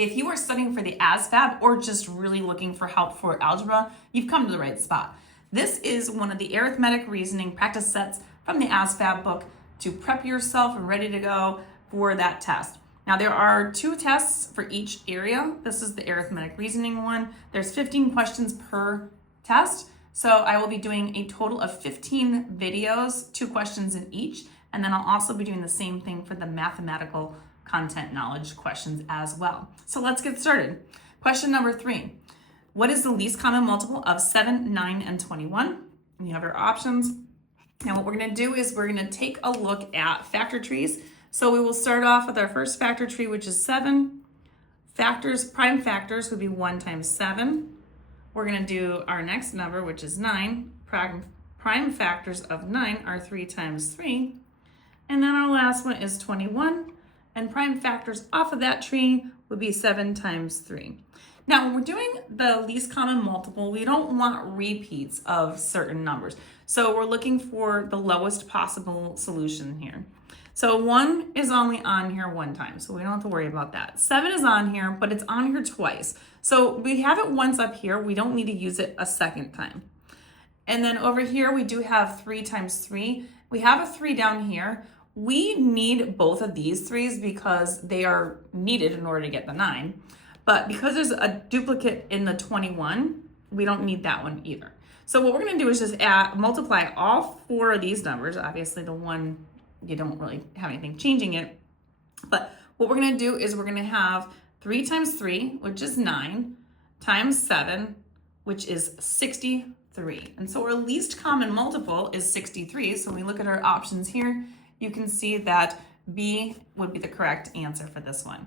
If you are studying for the Asvab or just really looking for help for algebra, you've come to the right spot. This is one of the arithmetic reasoning practice sets from the Asvab book to prep yourself and ready to go for that test. Now there are 2 tests for each area. This is the arithmetic reasoning one. There's 15 questions per test. So I will be doing a total of 15 videos, 2 questions in each. And then I'll also be doing the same thing for the mathematical content knowledge questions as well. So let's get started. Question number 3. What is the least common multiple of 7, 9, and 21? And you have your options. Now what we're going to do is we're going to take a look at factor trees. So we will start off with our first factor tree, which is 7. Prime factors would be 1 times 7. We're going to do our next number, which is 9. Prime factors of 9 are 3 times 3. And then our last one is 21. And prime factors off of that tree would be 7 times 3. Now, when we're doing the least common multiple, we don't want repeats of certain numbers. So we're looking for the lowest possible solution here. So 1 is only on here 1 time, so we don't have to worry about that. 7 is on here, but it's on here twice. So we have it once up here. We don't need to use it a second time. And then over here, we do have 3 times 3. We have a 3 down here. We need both of these 3s because they are needed in order to get the 9. But because there's a duplicate in the 21, we don't need that one either. So what we're going to do is just multiply all 4 of these numbers. Obviously, the one, you don't really have anything changing it. But what we're going to do is we're going to have 3 times 3, which is 9, times 7, which is 63. And so our least common multiple is 63. So when we look at our options here, you can see that B would be the correct answer for this one.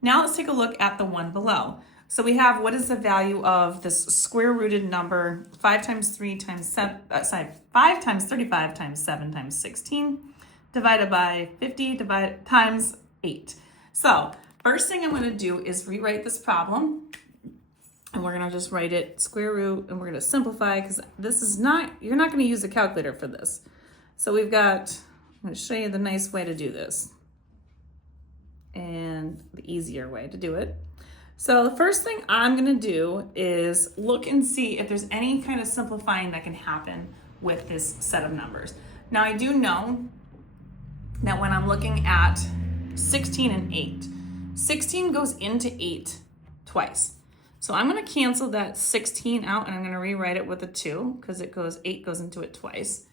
Now let's take a look at the one below. So we have, what is the value of this square rooted number 5 times 3 times 7, 5 times 35 times 7 times 16 divided by 50 times 8. So first thing I'm going to do is rewrite this problem. And we're going to just write it square root, and we're going to simplify because this is not, you're not going to use a calculator for this. So we've got, I'm going to show you the nice way to do this and the easier way to do it. So the first thing I'm going to do is look and see if there's any kind of simplifying that can happen with this set of numbers. Now I do know that when I'm looking at 16 and 8, 16 goes into 8 twice. So I'm going to cancel that 16 out and I'm going to rewrite it with a 2 because 8 goes into it twice.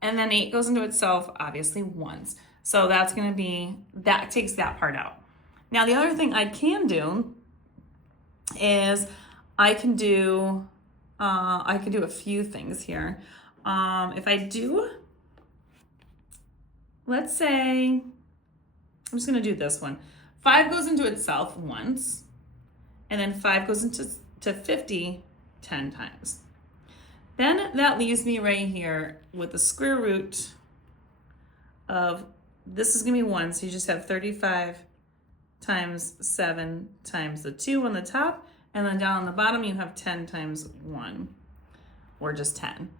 And then 8 goes into itself, obviously, once. So that's going to be, that takes that part out. Now, the other thing I can do is I can do a few things here. If I do, let's say, I'm just going to do this one. 5 goes into itself once, and then 5 goes into 50 10 times. Then that leaves me right here with the square root of, this is going to be 1, so you just have 35 times 7 times the 2 on the top, and then down on the bottom you have 10 times 1, or just 10.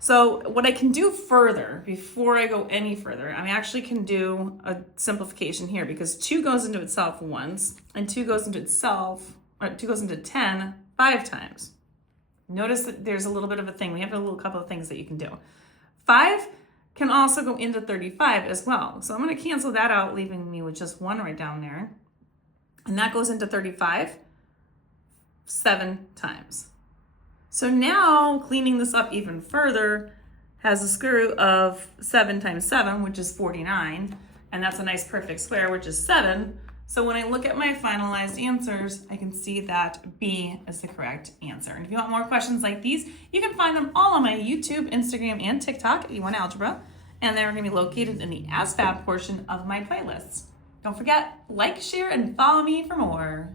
So what I can do further, before I go any further, I actually can do a simplification here because 2 goes into itself once, and 2 goes into itself, or 2 goes into 10 5 times. Notice that there's a little bit of a thing. We have a little couple of things that you can do. 5 can also go into 35 as well. So I'm going to cancel that out, leaving me with just 1 right down there. And that goes into 35 7 times. So now, cleaning this up even further, has the square root of 7 times 7, which is 49. And that's a nice perfect square, which is 7. So when I look at my finalized answers, I can see that B is the correct answer. And if you want more questions like these, you can find them all on my YouTube, Instagram, and TikTok at YouWantAlgebra. And they're going to be located in the Asvab portion of my playlists. Don't forget, like, share, and follow me for more.